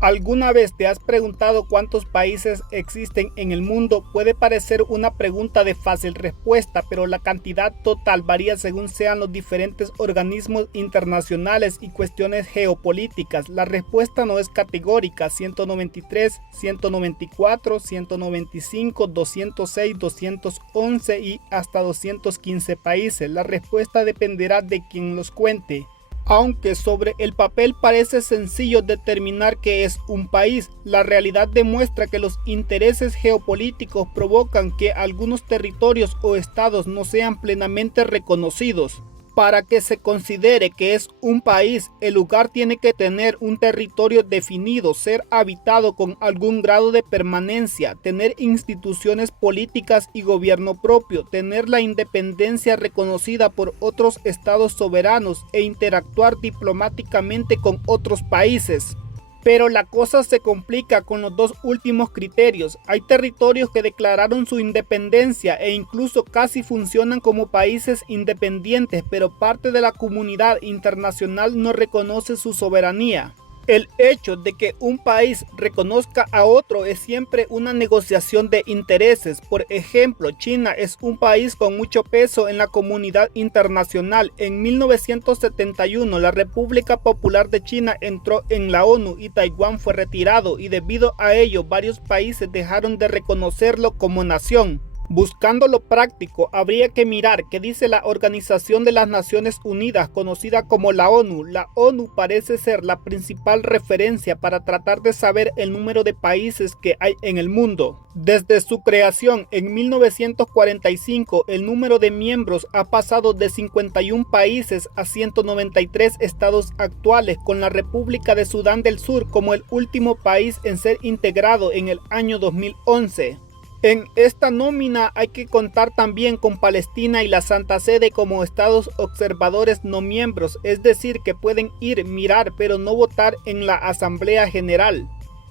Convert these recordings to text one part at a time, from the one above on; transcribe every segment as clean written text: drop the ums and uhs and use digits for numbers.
¿Alguna vez te has preguntado cuántos países existen en el mundo? Puede parecer una pregunta de fácil respuesta, pero la cantidad total varía según sean los diferentes organismos internacionales y cuestiones geopolíticas. La respuesta no es categórica: 193, 194, 195, 206, 211 y hasta 215 países. La respuesta dependerá de quien los cuente. Aunque sobre el papel parece sencillo determinar qué es un país, la realidad demuestra que los intereses geopolíticos provocan que algunos territorios o estados no sean plenamente reconocidos. Para que se considere que es un país, el lugar tiene que tener un territorio definido, ser habitado con algún grado de permanencia, tener instituciones políticas y gobierno propio, tener la independencia reconocida por otros estados soberanos e interactuar diplomáticamente con otros países. Pero la cosa se complica con los dos últimos criterios. Hay territorios que declararon su independencia e incluso casi funcionan como países independientes, pero parte de la comunidad internacional no reconoce su soberanía. El hecho de que un país reconozca a otro es siempre una negociación de intereses. Por ejemplo, China es un país con mucho peso en la comunidad internacional. En 1971, la República Popular de China entró en la ONU y Taiwán fue retirado, y debido a ello varios países dejaron de reconocerlo como nación. Buscando lo práctico, habría que mirar qué dice la Organización de las Naciones Unidas, conocida como la ONU. La ONU parece ser la principal referencia para tratar de saber el número de países que hay en el mundo. Desde su creación en 1945, el número de miembros ha pasado de 51 países a 193 estados actuales, con la República de Sudán del Sur como el último país en ser integrado en el año 2011. En esta nómina hay que contar también con Palestina y la Santa Sede como estados observadores no miembros, es decir, que pueden ir, mirar, pero no votar en la Asamblea General.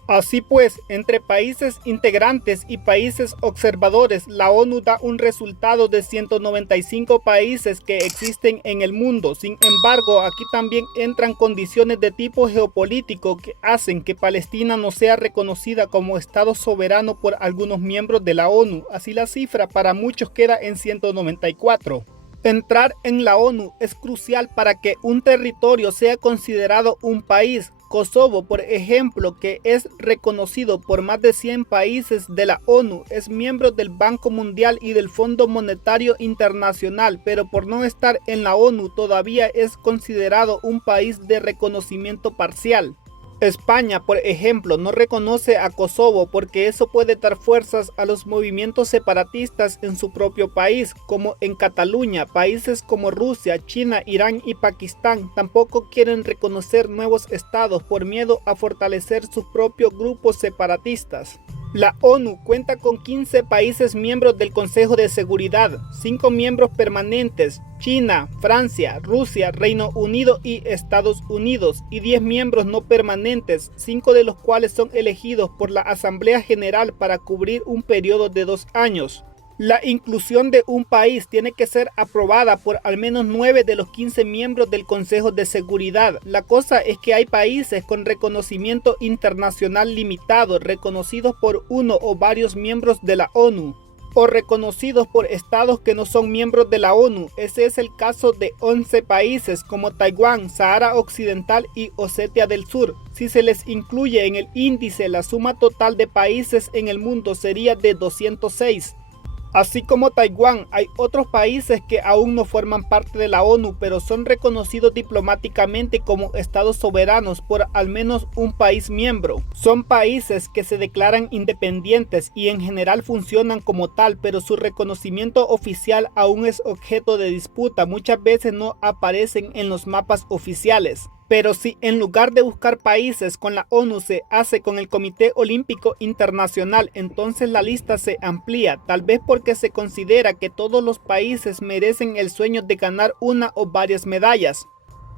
Así pues, entre países integrantes y países observadores, la ONU da un resultado de 195 países que existen en el mundo. Sin embargo, aquí también entran condiciones de tipo geopolítico que hacen que Palestina no sea reconocida como Estado soberano por algunos miembros de la ONU. Así la cifra para muchos queda en 194. Entrar en la ONU es crucial para que un territorio sea considerado un país. Kosovo, por ejemplo, que es reconocido por más de 100 países de la ONU, es miembro del Banco Mundial y del Fondo Monetario Internacional, pero por no estar en la ONU todavía es considerado un país de reconocimiento parcial. España, por ejemplo, no reconoce a Kosovo porque eso puede dar fuerzas a los movimientos separatistas en su propio país, como en Cataluña. Países como Rusia, China, Irán y Pakistán tampoco quieren reconocer nuevos estados por miedo a fortalecer sus propios grupos separatistas. La ONU cuenta con 15 países miembros del Consejo de Seguridad, 5 miembros permanentes, China, Francia, Rusia, Reino Unido y Estados Unidos, y 10 miembros no permanentes, 5 de los cuales son elegidos por la Asamblea General para cubrir un periodo de 2 años. La inclusión de un país tiene que ser aprobada por al menos 9 de los 15 miembros del Consejo de Seguridad. La cosa es que hay países con reconocimiento internacional limitado, reconocidos por uno o varios miembros de la ONU, o reconocidos por estados que no son miembros de la ONU. Ese es el caso de 11 países como Taiwán, Sahara Occidental y Osetia del Sur. Si se les incluye en el índice, la suma total de países en el mundo sería de 206. Así como Taiwán, hay otros países que aún no forman parte de la ONU, pero son reconocidos diplomáticamente como estados soberanos por al menos un país miembro. Son países que se declaran independientes y en general funcionan como tal, pero su reconocimiento oficial aún es objeto de disputa. Muchas veces no aparecen en los mapas oficiales. Pero si en lugar de buscar países con la ONU se hace con el Comité Olímpico Internacional, entonces la lista se amplía, tal vez porque se considera que todos los países merecen el sueño de ganar una o varias medallas.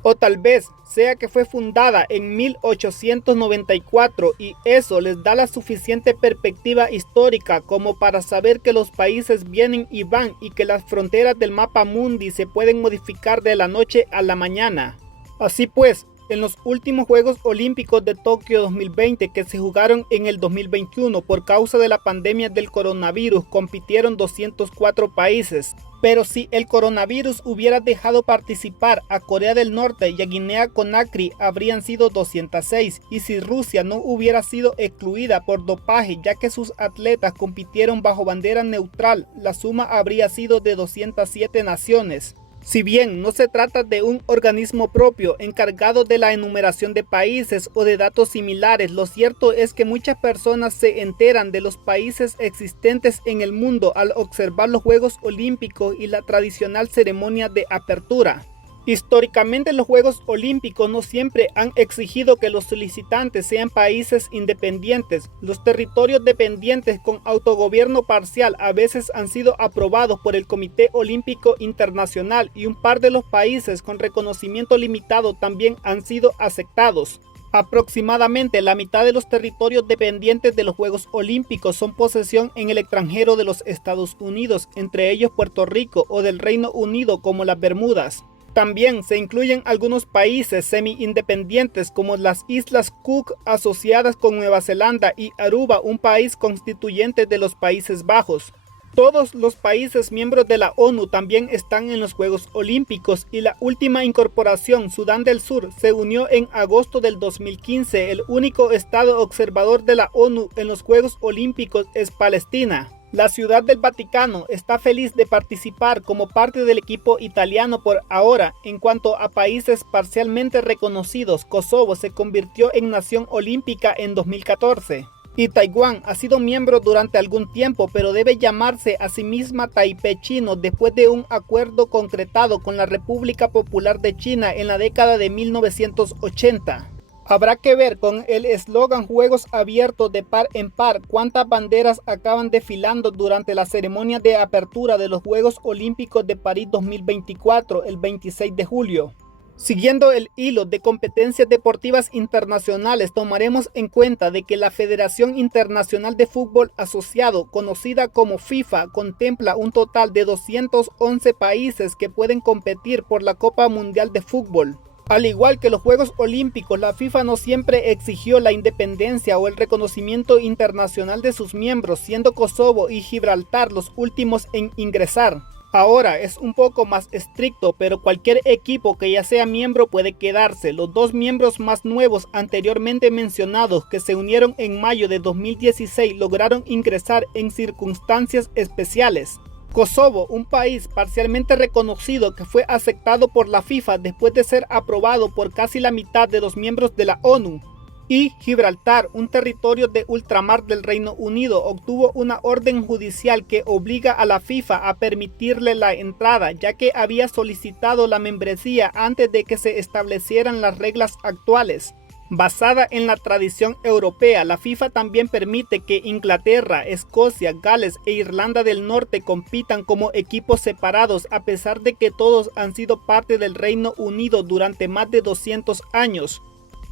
O tal vez sea que fue fundada en 1894 y eso les da la suficiente perspectiva histórica como para saber que los países vienen y van y que las fronteras del mapa mundi se pueden modificar de la noche a la mañana. Así pues, En los últimos Juegos Olímpicos de Tokio 2020 que se jugaron en el 2021 por causa de la pandemia del coronavirus, compitieron 204 países. Pero si el coronavirus hubiera dejado participar a Corea del Norte y a Guinea-Conakry, habrían sido 206, y si Rusia no hubiera sido excluida por dopaje ya que sus atletas compitieron bajo bandera neutral, la suma habría sido de 207 naciones. Si bien no se trata de un organismo propio encargado de la enumeración de países o de datos similares, lo cierto es que muchas personas se enteran de los países existentes en el mundo al observar los Juegos Olímpicos y la tradicional ceremonia de apertura. Históricamente los Juegos Olímpicos no siempre han exigido que los solicitantes sean países independientes. Los territorios dependientes con autogobierno parcial a veces han sido aprobados por el Comité Olímpico Internacional y un par de los países con reconocimiento limitado también han sido aceptados. Aproximadamente la mitad de los territorios dependientes de los Juegos Olímpicos son posesión en el extranjero de los Estados Unidos, entre ellos Puerto Rico, o del Reino Unido como las Bermudas. También se incluyen algunos países semi-independientes como las Islas Cook asociadas con Nueva Zelanda y Aruba, un país constituyente de los Países Bajos. Todos los países miembros de la ONU también están en los Juegos Olímpicos y la última incorporación, Sudán del Sur, se unió en agosto del 2015. El único estado observador de la ONU en los Juegos Olímpicos es Palestina. La Ciudad del Vaticano está feliz de participar como parte del equipo italiano por ahora. En cuanto a países parcialmente reconocidos, Kosovo se convirtió en nación olímpica en 2014. Y Taiwán ha sido miembro durante algún tiempo, pero debe llamarse a sí misma Taipei chino después de un acuerdo concretado con la República Popular de China en la década de 1980. Habrá que ver con el eslogan Juegos Abiertos de par en par cuántas banderas acaban desfilando durante la ceremonia de apertura de los Juegos Olímpicos de París 2024 el 26 de julio. Siguiendo el hilo de competencias deportivas internacionales, tomaremos en cuenta de que la Federación Internacional de Fútbol Asociado, conocida como FIFA, contempla un total de 211 países que pueden competir por la Copa Mundial de Fútbol. Al igual que los Juegos Olímpicos, la FIFA no siempre exigió la independencia o el reconocimiento internacional de sus miembros, siendo Kosovo y Gibraltar los últimos en ingresar. Ahora es un poco más estricto, pero cualquier equipo que ya sea miembro puede quedarse. Los dos miembros más nuevos anteriormente mencionados, que se unieron en mayo de 2016, lograron ingresar en circunstancias especiales. Kosovo, un país parcialmente reconocido que fue aceptado por la FIFA después de ser aprobado por casi la mitad de los miembros de la ONU. Y Gibraltar, un territorio de ultramar del Reino Unido, obtuvo una orden judicial que obliga a la FIFA a permitirle la entrada, ya que había solicitado la membresía antes de que se establecieran las reglas actuales. Basada en la tradición europea, la FIFA también permite que Inglaterra, Escocia, Gales e Irlanda del Norte compitan como equipos separados a pesar de que todos han sido parte del Reino Unido durante más de 200 años.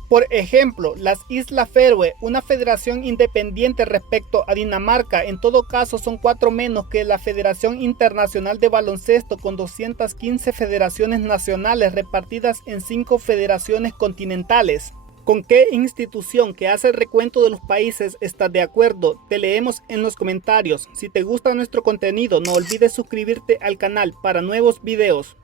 Por ejemplo, las Islas Feroe, una federación independiente respecto a Dinamarca, en todo caso son 4 menos que la Federación Internacional de Baloncesto con 215 federaciones nacionales repartidas en 5 federaciones continentales. ¿Con qué institución que hace el recuento de los países estás de acuerdo? Te leemos en los comentarios. Si te gusta nuestro contenido, no olvides suscribirte al canal para nuevos videos.